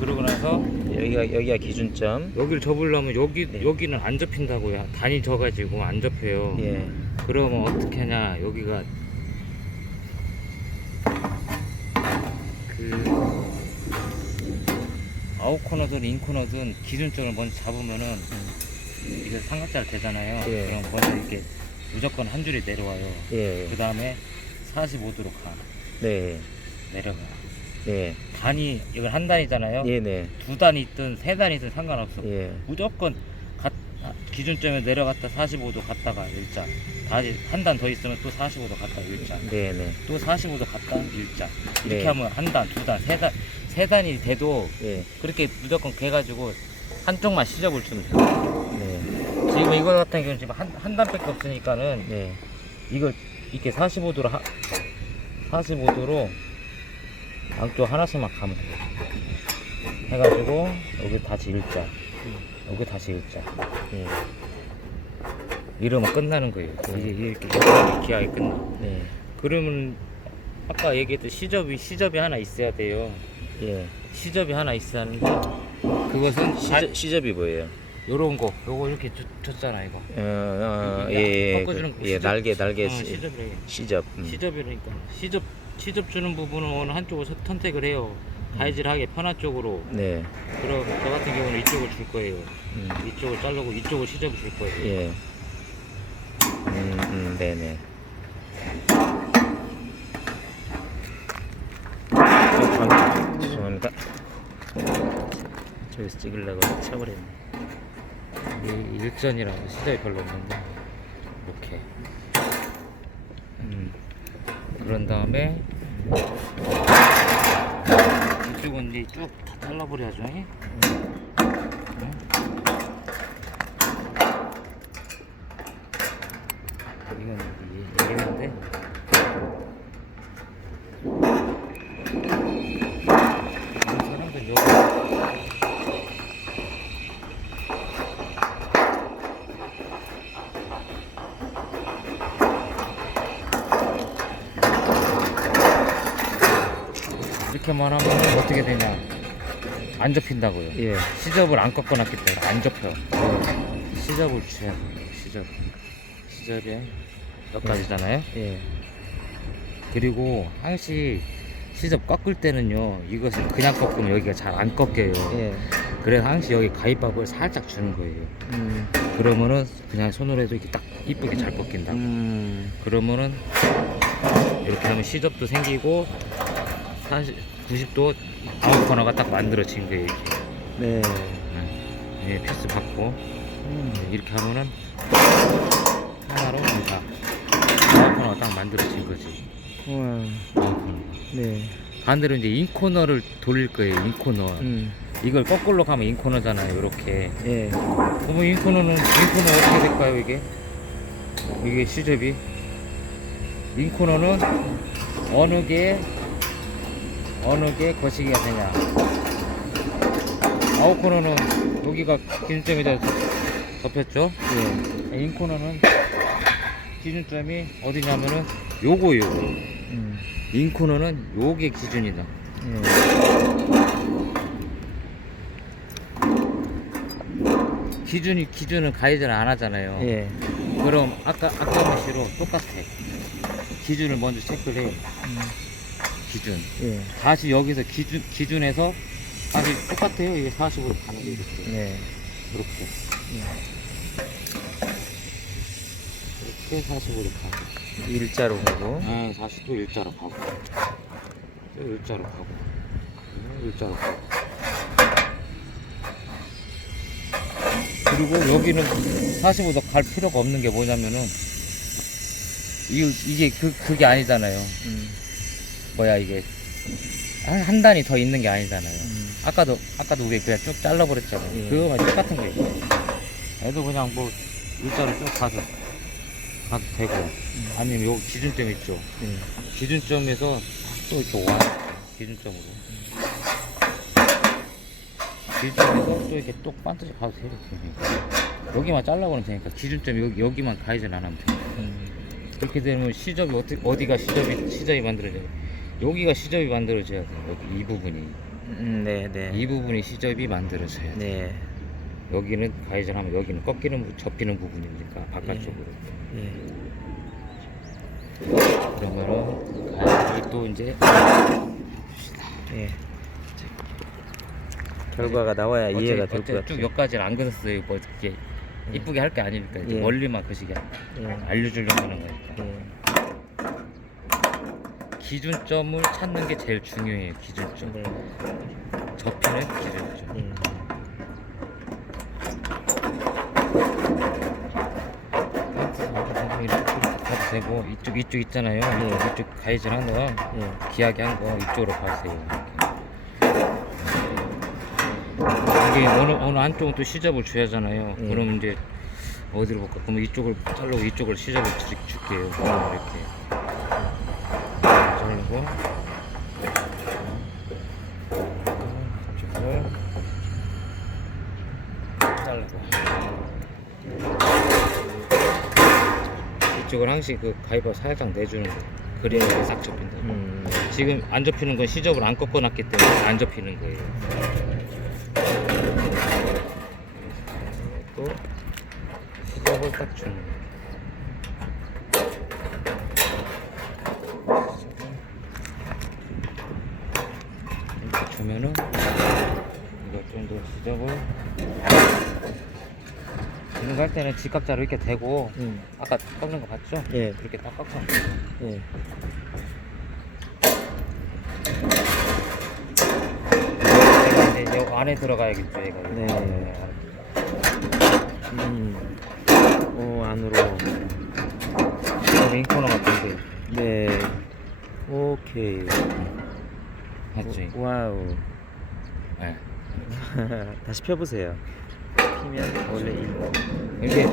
그러고 나서 여기가 여기가 기준점. 여기를 접으려면 여기 네. 여기는 안 접힌다고요. 단이 져가지고 안 접혀요. 예. 그러면 어떻게 하냐? 여기가 그 아웃 코너든 인 코너든 기준점을 먼저 잡으면은 이게 삼각자를 되잖아요. 예. 그럼 먼저 이렇게 무조건 한 줄이 내려와요. 예. 그 다음에 45도로 가 네. 내려가. 네. 단이 이건 한 단이잖아요. 예, 네. 두 단이 있든 세 단이든 상관없어. 예. 무조건 가- 아, 기준점에 내려갔다 45도 갔다가 일자 다시 한 단 더 있으면 또 45도 갔다 일자 네, 네. 또 45도 갔다 일자 이렇게 네. 하면 한 단, 두 단, 세 단, 세 단이 돼도 예. 그렇게 무조건 개가지고 한쪽만 시접을 주면 돼요. 네. 지금 이거 같은 경우는 지금 한, 한 단밖에 없으니까는 네. 이걸 이렇게 45도로 하, 45도로 양쪽 하나씩만 가면 돼요. 해가지고 여기 다시 일자, 여기 다시 일자. 예. 이러면 끝나는 거예요. 네. 이게 이렇게 기하게 끝나. 네. 그러면 아까 얘기했던 시접이 시접이 하나 있어야 돼요. 예. 시접이 하나 있어야 하는데 그것은 시접, 시접이 뭐예요? 요런 거, 요거 이렇게 줬, 줬잖아 이거. 어, 어, 이거 예, 예. 그, 거, 예, 시접. 날개, 날개 어, 시, 시접이래. 시접. 음. 시접이니까 시접 시접 주는 부분은 한쪽을 선- 선택을 해요. 가이질하게 편한 쪽으로. 네. 그럼 저 같은 경우는 이쪽을 줄 거예요. 음. 이쪽을 자르고 이쪽을 시접을 줄 거예요. 예. 음, 음, 네네. 저, 죄송합니다. 저기서 찍으려고 쳐버렸네. 이 일전이라고 시접이 별로 없는데. 이렇게. 음, 그런 다음에 이쪽은 이제 쭉 다 잘라버려야죠건 이제 얘기했는데 다른 사람들 여기 이렇게만 하면 어떻게 되냐 안 접힌다고요. 예. 시접을 안 꺾어놨기 때문에 안 접혀. 시접을 취해야 돼요. 시접. 시접에 여기까지잖아요. 예. 그리고 항시 시접 꺾을 때는요. 이것을 그냥 꺾으면 여기가 잘 안 꺾여요. 예. 그래서 항시 여기 가위밥을 살짝 주는 거예요. 음, 그러면은 그냥 손으로 해도 이렇게 딱 이쁘게 잘 꺾인다. 음, 그러면은 이렇게 하면 시접도 생기고 40, 90도 아웃 코너가 딱 만들어진 거예요. 이렇게. 네. 예, 피스 받고 음, 이렇게 하면은 하나로 다 아웃 코너가 딱 만들어진 거지 우와, 아웃 코너가 네. 반대로 이제 인 코너를 돌릴 거예요 인 코너 음, 이걸 거꾸로 가면 인 코너잖아요 이렇게 예. 그러면 인 코너는 인 코너 어떻게 될까요 이게 이게 시접이 인 코너는 어느 게 어느 게 거시기가 되냐? 아웃 코너는 여기가 기준점에다 접혔죠? 예. 인 코너는 기준점이 어디냐면은 요거 요거 음, 인 코너는 요게 기준이다. 예. 기준이 기준은 가이드를 안 하잖아요. 예. 그럼 아까 아까 메시로 똑같아. 기준을 먼저 체크를 해요 음, 기준. 예. 다시 여기서 기준 기준에서 다시 똑같아요. 이게 40으로 가는 게 이렇게 네. 이렇게. 예. 이렇게 40으로 가고. 일자로 가고. 네, 다시 또 일자로 가고. 또 일자로 가고. 또 일자로 가고. 그리고 여기는 45도 갈 필요가 없는 게 뭐냐면은 이, 이게 그, 그게 아니잖아요. 음, 뭐야 이게. 한, 한 단이 더 있는 게 아니잖아요. 음, 아까도 아까도 우리 그냥 쭉 잘라버렸잖아요. 예. 그거만 똑같은 거예요 애도 그냥 뭐 일자로 쭉 가도 가도 되고. 아니면 요 기준점 있죠. 예. 기준점에서 또 이렇게 와. 기준점으로. 기준점에서 또 이렇게 또 반드시 가도 돼 이렇게. 여기만 잘라버리면 되니까 기준점 여기, 여기만 가이즈는 안 하면 돼 음, 그렇게 되면 시접이 어떻게 어디가 시접이 시접이 만들어져요? 여기가 시접이 만들어져야 돼요. 여기 이 부분이 음, 네, 네. 이 부분이 시접이 만들어져야 돼. 네. 여기는 가이즈하면 여기는 꺾이는 부- 접히는 부분이니까 바깥쪽으로. 예. 그러면은 가이즈를 또 이제 예. 결과가 나와야 어째- 이해가 될 어째 것쭉 같아요. 여기까지는 안 그렸어요. 뭐 이렇게 이쁘게 할 게 아니니까 이제 예. 원리만 그시게 예. 알려주려고 하는 거니까. 예. 기준점을 찾는 게 제일 중요해요. 기준점. 네. 접히는 기준점. 가도 되고 이쪽 이쪽 있잖아요. 예. 이쪽 가이즈를 한 거, 예. 기하게 한 거 이쪽으로 가세요. 이렇게. 이게 어느 어느 한쪽은 또 시접을 줘야 하잖아요. 예. 그럼 이제 어디로 볼까? 그러면 이쪽을 자르고 이쪽을 시접을 줄, 줄게요. 이렇게 자르고 이쪽을 자르고 이쪽을 항상 그 가위바 살짝 내주는 거. 그래야 싹 접힌다. 음. 지금 안 접히는 건 시접을 안 꺾어놨기 때문에 안 접히는 거예요. 또 시접을 딱 주는 거예요. 이렇게 주면은 이거 좀더 시접을 이런 거할 때는 직각자로 이렇게 대고 음. 아까 꺾는 거 봤죠? 예. 그렇게 딱 꺾어. 예. 얘가 이제 여 안에 들어가야겠죠, 얘가. 네. 음. 오, 안으로. 메인 코너 같은데. 네. 오케이. 맞죠? 오, 와우. 네. 다시 펴보세요. 피면 원래 일. 이게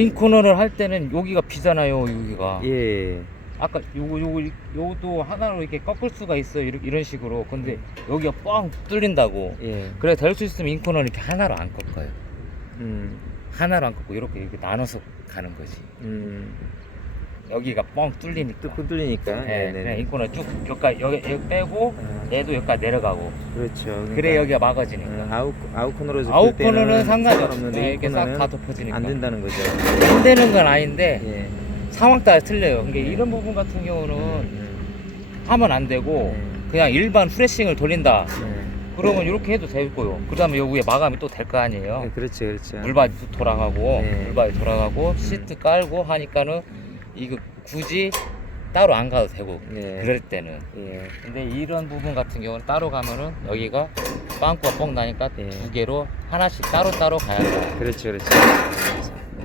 인 코너를 할 때는 여기가 비잖아요, 여기가. 예. 아까 요거 요거 요것도 하나로 이렇게 꺾을 수가 있어요, 이런, 이런 식으로. 근데 여기가 뻥 뚫린다고. 예. 그래 될 수 있으면 인 코너는 이렇게 하나로 안 꺾어요. 음. 하나로 안 꺾고 이렇게 이렇게 나눠서 가는 거지. 음. 여기가 뻥 뚫리니까. 뚝 흔들리니까. 네, 네, 그냥 인 코너 쭉 여기까지 여기, 여기 빼고 아, 얘도 여기까지 내려가고. 그렇죠. 그러니까, 그래 여기가 막아지니까. 어, 아웃 아웃 코너로 아웃 코너는 상관이 없는데 상관없는데 이렇게 인싹다 덮어지니까 안 된다는 거죠. 안 되는 건 아닌데 예. 상황 따라 틀려요. 그러니까 네. 이런 부분 같은 경우는 음, 하면 안 되고 네. 그냥 일반 프레싱을 돌린다. 네. 그러면 이렇게 해도 되고요. 그다음에 여기 위에 마감이 또 될 거 아니에요. 네, 그렇죠, 그렇죠. 물바디 돌아가고 네. 물바디 돌아가고 시트 깔고 하니까는 이거 굳이 따로 안 가도 되고 네. 그럴 때는. 예. 근데 이런 부분 같은 경우는 따로 가면은 여기가 빵꾸가 뻥 나니까 네. 두 개로 하나씩 따로 따로 가야 돼. 그렇죠, 그렇죠.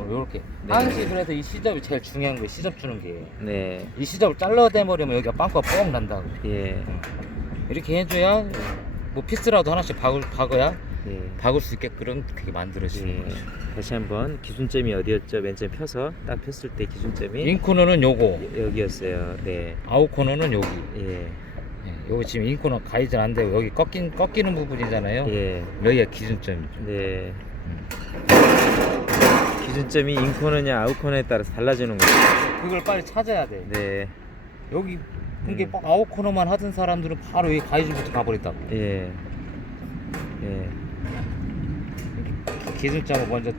이렇게 네. 항시 그래서 이 시접이 제일 중요한 거예요. 시접 주는 게. 네. 이 시접을 잘라내버리면 여기가 빵꾸가 뻥 난다고. 예. 이렇게 해줘야 뭐 피스라도 하나씩 박을, 박아야 예. 박을 수 있게끔 그게 만들어지는 예. 거죠. 다시 한번 기준점이 어디였죠? 맨 처음 펴서 딱 폈을 때 기준점이 인코너는 요거, 여- 여기였어요. 네. 아웃 코너는 여기. 예. 예, 여기 지금 인코너 가이즈 안 되고 여기 꺾인 꺾이는 부분이잖아요. 예. 여기가 기준점이죠. 네. 기준점이 인코너냐 아웃코너에 따라서 달라지는 거죠. 그걸 빨리 찾아야 돼. 네. 여기 이게 음. 막 아웃 코너만 하던 사람들은 바로 여기 가이즈부터 가버린다고. 예. 예. 기준점을 먼저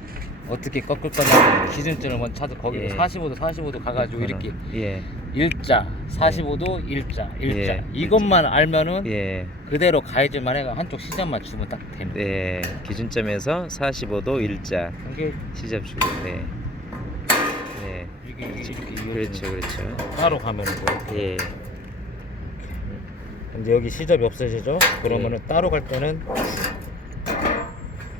어떻게 꺾을 거냐 기준점을 먼저 찾아 거기 예. 45도 45도 가가지고 이렇게 예. 일자 45도 일자 일자 예. 이것만 알면은 예. 그대로 가이즈만 해가 한쪽 시점만 주면 딱 되는. 네. 기준점에서 45도 일자 이게 시접 주고. 네. 네. 이게 이렇게 그렇죠, 그렇죠. 거예요. 따로 가면은 뭐 예. 근데 여기 시접이 없어지죠? 그러면은 예. 따로 갈 때는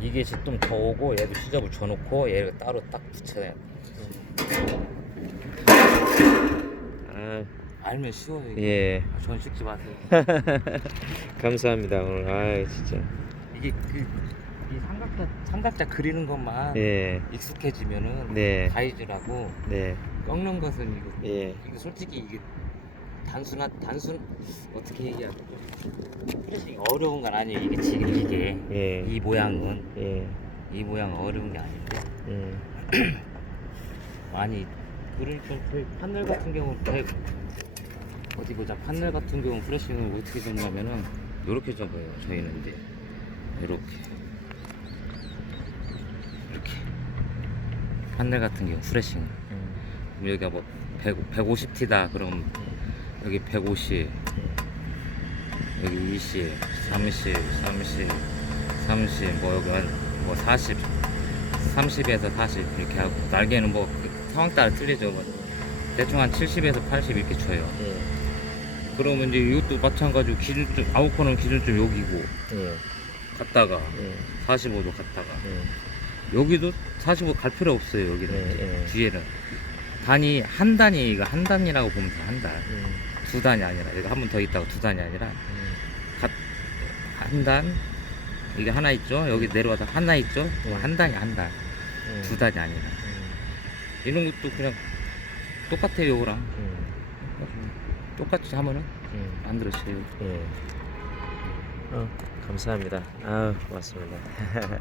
이게 좀더 오고 얘도 시접을 줘놓고 얘를 따로 딱 붙여야 돼. 아, 알면 쉬워요. 이게. 예. 아, 전 찍지 마세요. 감사합니다. 오늘 아, 진짜. 이게 그이 삼각자 삼각자 그리는 것만 예. 익숙해지면은 네. 가이즈라고 네. 꺾는 것은 이거 예. 이거 솔직히 이게 단순한 단순 어떻게 얘기하죠? 프레싱이 어려운 건 아니에요. 이게 지금 이게 예. 이 모양은 예. 이 모양은 어려운 게 아닌데 음. 많이 좀 저희 판넬 같은 경우 백 어디 보자 판넬 같은 경우 프레싱을 어떻게 잡냐면은 이렇게 잡아요 저희는 이제 이렇게 이렇게 판넬 같은 경우 프레싱 음. 여기가 뭐 100, 150T다 그럼 여기 150 여기 20 30 30 30 뭐 여기 한뭐 40 30에서 40 이렇게 하고 날개는 뭐그 상황 따라 틀리죠 뭐 대충 한 70에서 80 이렇게 쳐요 예. 그러면 이제 이것도 마찬가지로 기준점 아웃코는 기준점 여기고 예. 갔다가 예. 45도 갔다가 예. 여기도 45 갈 필요 없어요 여기는 예, 예. 뒤에는 단이 한 단이 이거 한 단이라고 보면 돼 한 단. 음. 두 단이 아니라 여기 한 번 더 있다고 두 단이 아니라 음. 한단 이게 하나 있죠 여기 내려와서 하나 있죠 예. 한 단이 한단 음. 두 단이 아니라 음. 이런 것도 그냥 똑같아요 이거랑 음. 똑같이 하면은 음. 만들어져요 예. 어, 감사합니다. 아, 고맙습니다.